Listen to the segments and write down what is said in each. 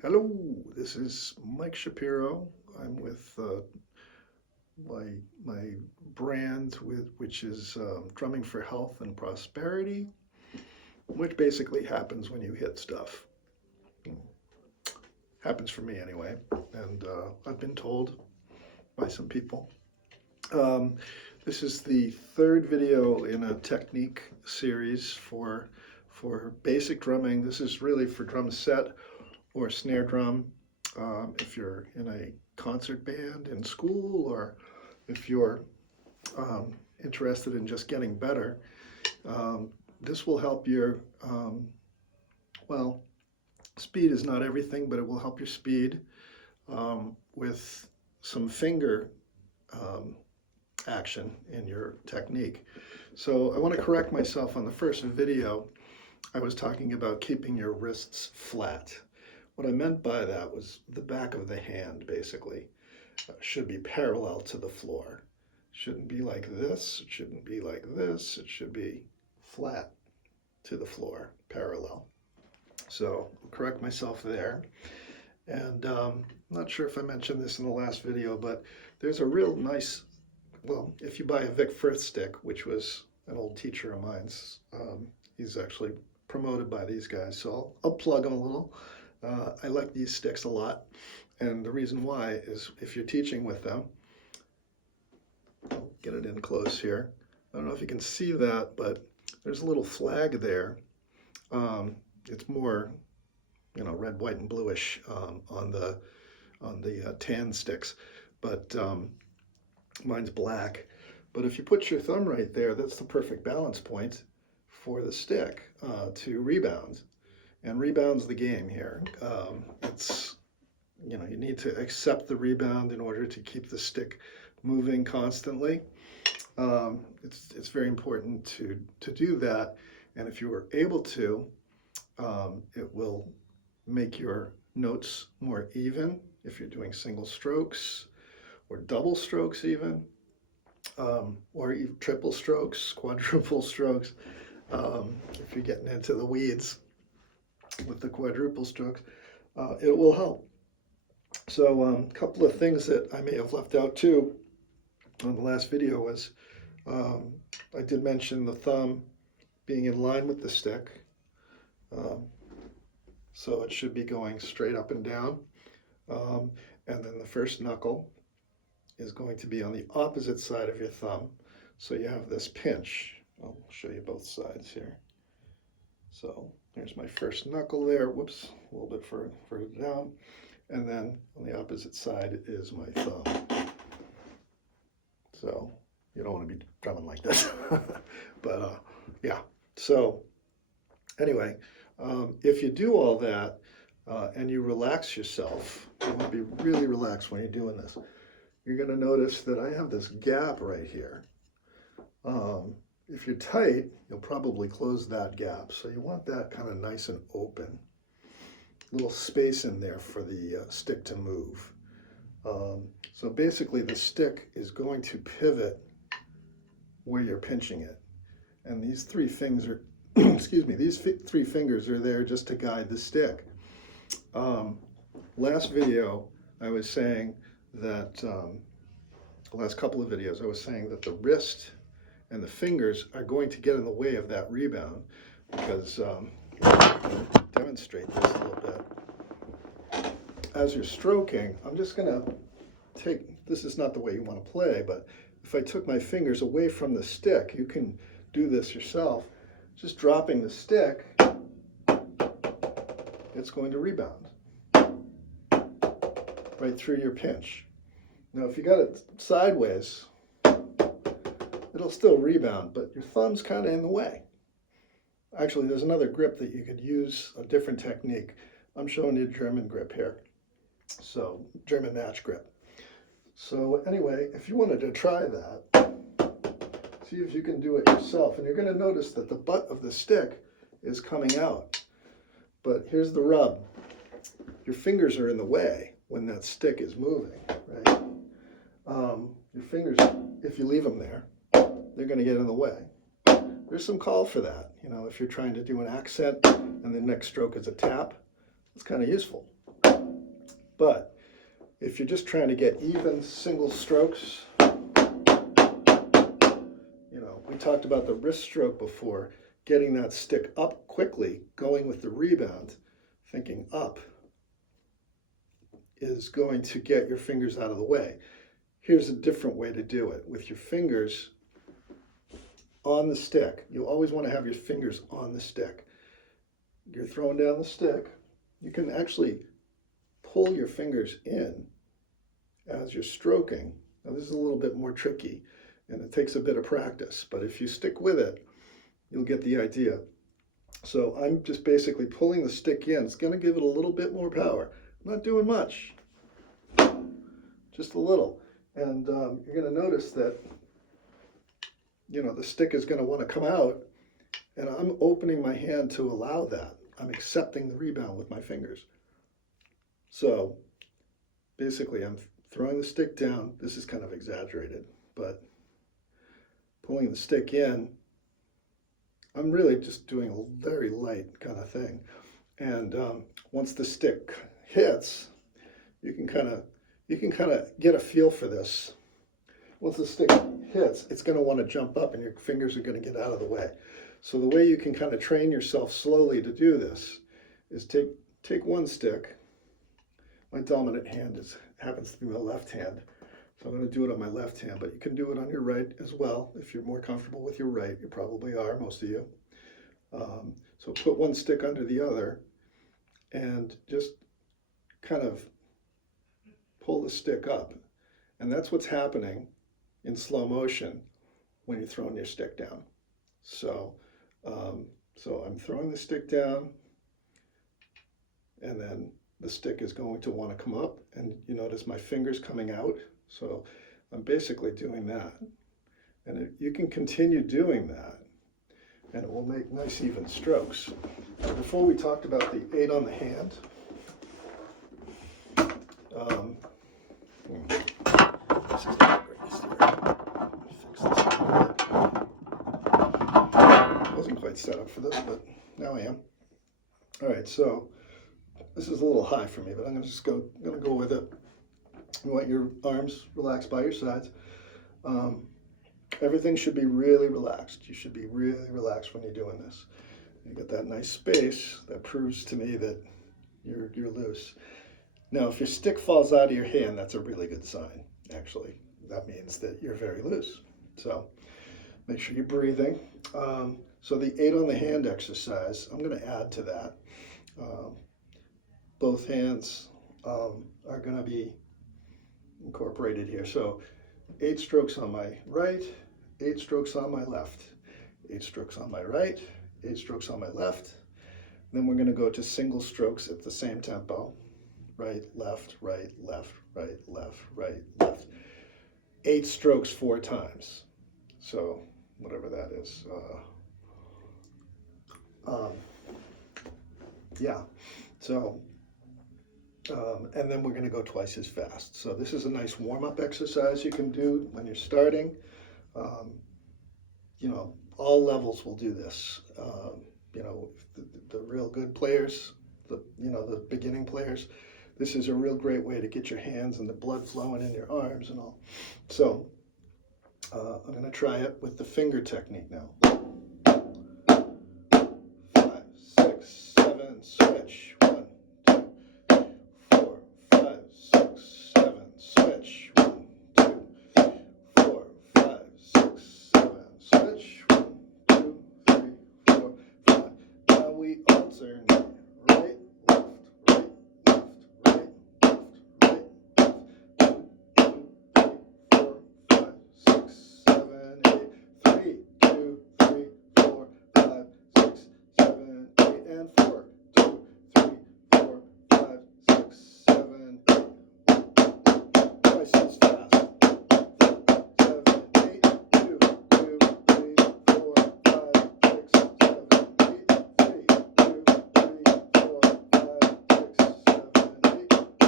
Hello, this is Mike Shapiro. I'm with my brand, which is Drumming for Health and Prosperity, which basically happens when you hit stuff. Happens for me anyway, and I've been told by some people. Um, this is the third video in a technique series for basic drumming. This is really for drum set or snare drum. If you're in a concert band in school, or if you're interested in just getting better, this will help your, well, speed is not everything, but it will help your speed with some finger action in your technique. So I want to correct myself. On the first video, I was talking about keeping your wrists flat. What I meant by that was the back of the hand, basically, should be parallel to the floor. Shouldn't be like this, it shouldn't be like this, it should be flat to the floor, parallel. So I'll correct myself there. And I'm not sure if I mentioned this in the last video, but there's a real nice, well, if you buy a Vic Firth stick, which was an old teacher of mine's, he's actually promoted by these guys, so I'll plug him a little. I like these sticks a lot, and the reason why is if you're teaching with them, I'll get it in close here. I don't know if you can see that, but there's a little flag there. It's more, red, white, and bluish on the tan sticks, but mine's black. But if you put your thumb right there, that's the perfect balance point for the stick to rebound. And rebound's the game here. It's, you need to accept the rebound in order to keep the stick moving constantly. It's very important to do that. And if you were able to, it will make your notes more even if you're doing single strokes or double strokes even, or even triple strokes, quadruple strokes, if you're getting into the weeds with the quadruple strokes, it will help. So a couple of things that I may have left out too on the last video was I did mention the thumb being in line with the stick. So it should be going straight up and down. And then the first knuckle is going to be on the opposite side of your thumb. So you have this pinch. I'll show you both sides here. So there's my first knuckle there. Whoops, a little bit further down. And then on the opposite side is my thumb. So you don't want to be drumming like this. But yeah, so anyway, if you do all that and you relax yourself, you want to be really relaxed when you're doing this, you're going to notice that I have this gap right here. If you're tight, you'll probably close that gap. So you want that kind of nice and open. Little space in there for the stick to move. So basically the stick is going to pivot where you're pinching it. And these three fingers are, excuse me, these three fingers are there just to guide the stick. Last video, I was saying that, the last couple of videos, I was saying that the wrist and the fingers are going to get in the way of that rebound because, demonstrate this a little bit. As you're stroking, I'm just going to take, this is not the way you want to play, but if I took my fingers away from the stick, you can do this yourself, just dropping the stick, it's going to rebound right through your pinch. Now if you got it sideways, it'll still rebound, but your thumb's kind of in the way. Actually, there's another grip that you could use, a different technique. I'm showing you German grip here. So, German match grip. So anyway, if you wanted to try that, see if you can do it yourself. And you're going to notice that the butt of the stick is coming out. But here's the rub. Your fingers are in the way when that stick is moving, right? Your fingers, if you leave them there, they're going to get in the way. There's some call for that. If you're trying to do an accent and the next stroke is a tap, it's kind of useful. But if you're just trying to get even single strokes, we talked about the wrist stroke before, getting that stick up quickly, going with the rebound, thinking up, is going to get your fingers out of the way. Here's a different way to do it. With your fingers on the stick, you always want to have your fingers on the stick. You're throwing down the stick. You can actually pull your fingers in as you're stroking. Now this is a little bit more tricky and it takes a bit of practice, but if you stick with it, you'll get the idea. So I'm just basically pulling the stick in. It's going to give it a little bit more power. I'm not doing much, just a little. And you're going to notice that, the stick is going to want to come out, and I'm opening my hand to allow that. I'm accepting the rebound with my fingers. So basically I'm throwing the stick down. This is kind of exaggerated, but pulling the stick in, I'm really just doing a very light kind of thing. And once the stick hits, you can kind of get a feel for this. Once the stick hits, it's going to want to jump up and your fingers are going to get out of the way. So the way you can kind of train yourself slowly to do this is take one stick. My dominant hand happens to be my left hand. So I'm going to do it on my left hand, but you can do it on your right as well. If you're more comfortable with your right, you probably are, most of you. So put one stick under the other and just kind of pull the stick up. And that's what's happening in slow motion when you're throwing your stick down. So, so I'm throwing the stick down, and then the stick is going to want to come up, and you notice my fingers coming out. So I'm basically doing that. And you can continue doing that, and it will make nice even strokes. Before we talked about the 8 on the hand, this is not the greatest here. Fix this a little bit. Wasn't quite set up for this, but now I am. All right, so this is a little high for me, but I'm gonna go with it. You want your arms relaxed by your sides. Everything should be really relaxed. You should be really relaxed when you're doing this. You get that nice space that proves to me that you're loose. Now, if your stick falls out of your hand, that's a really good sign, actually. That means that you're very loose. So make sure you're breathing. So the 8 on the hand exercise, I'm going to add to that. Both hands are going to be incorporated here. So 8 strokes on my right, 8 strokes on my left, 8 strokes on my right, 8 strokes on my left. Then we're going to go to single strokes at the same tempo. Right, left, right, left, right, left, right, left. 8 strokes 4 times. So whatever that is. Yeah. So, and then we're going to go twice as fast. So this is a nice warm-up exercise you can do when you're starting. All levels will do this. The real good players, the beginning players, this is a real great way to get your hands and the blood flowing in your arms and all. So I'm going to try it with the finger technique now. 5, 6, 7, switch. 1, 2, 4, 5, 6, 7, switch. 1, 2, 4, 5, 6, 7, switch. 1, 2, 3, 4, 5. Now we alternate. Right, left, right, left, right, left, right, left. 1, 2, 3, 4, 5, 6, 7, 8. 3, 2, 3, 4, 5, 6, 7, 8, and 4. 2, 3, 4, 5, 6, 7, 8. Twice as fast. 7, 8. 2, 2, 3, 4, 5, 6, 7, 8. 3, 2, 3, 4, 5, 6, 7, 8. 4, 2, 3, 4, 5,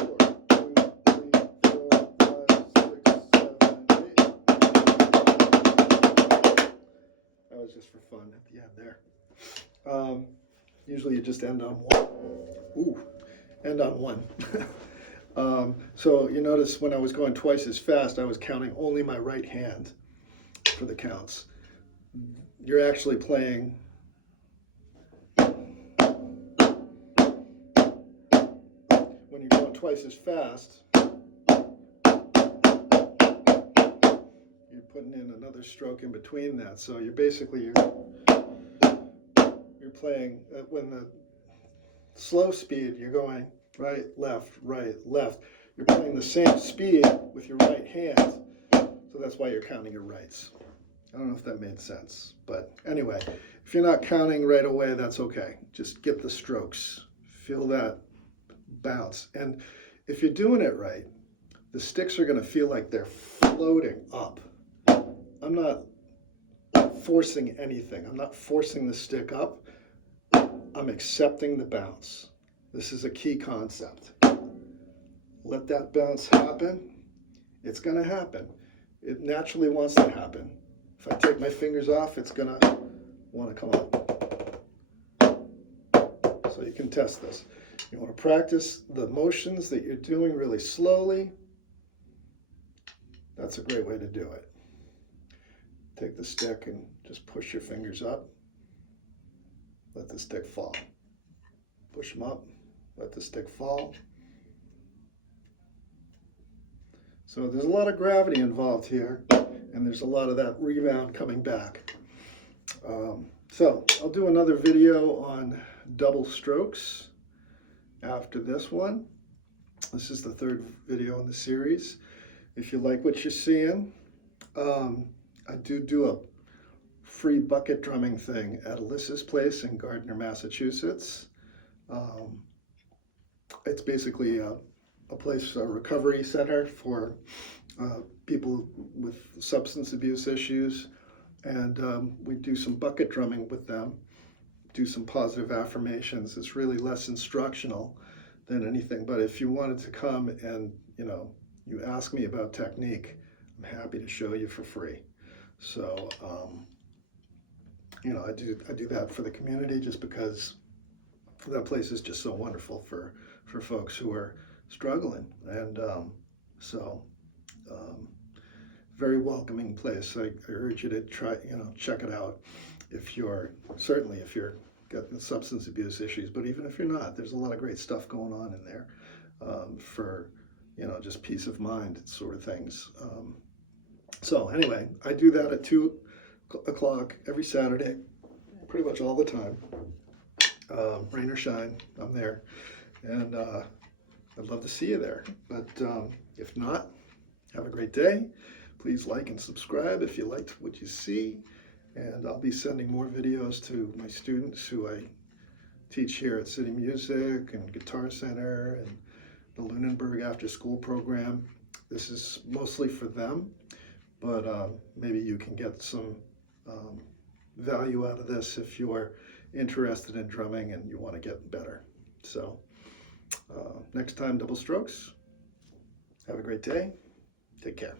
6, 7, 8. That was just for fun at the end there. Usually you just end on one. Ooh, end on one. So you notice when I was going twice as fast, I was counting only my right hand for the counts. You're actually playing when you're going twice as fast. You're putting in another stroke in between that. So you're basically you're playing when the slow speed, you're going right, left, right, left. You're playing the same speed with your right hand, so that's why you're counting your rights. I don't know if that made sense, but anyway, if you're not counting right away, that's okay. Just get the strokes, feel that bounce. And if you're doing it right, the sticks are going to feel like they're floating up. I'm not forcing anything. I'm not forcing the stick up. I'm accepting the bounce. This is a key concept. Let that bounce happen. It's going to happen. It naturally wants to happen. If I take my fingers off, it's going to want to come up. So you can test this. You want to practice the motions that you're doing really slowly. That's a great way to do it. Take the stick and just push your fingers up. Let the stick fall. Push them up. Let the stick fall. So there's a lot of gravity involved here, and there's a lot of that rebound coming back. So I'll do another video on double strokes after this one. This is the third video in the series. If you like what you're seeing, I do a free bucket drumming thing at Alyssa's place in Gardner, Massachusetts. It's basically a place, a recovery center for people with substance abuse issues, and we do some bucket drumming with them, do some positive affirmations. It's really less instructional than anything, but if you wanted to come and you ask me about technique, I'm happy to show you for free. So I do that for the community just because that place is just so wonderful for folks who are struggling, and very welcoming place. I urge you to try, check it out if you're got substance abuse issues, but even if you're not, there's a lot of great stuff going on in there for just peace of mind sort of things. So anyway, I do that at 2 o'clock every Saturday, pretty much all the time. Rain or shine, I'm there, and I'd love to see you there. But if not, have a great day. Please like and subscribe if you liked what you see, and I'll be sending more videos to my students who I teach here at City Music and Guitar Center and the Lunenburg After School program. This is mostly for them, but maybe you can get some value out of this if you are interested in drumming and you want to get better. So next time, double strokes. Have a great day. Take care.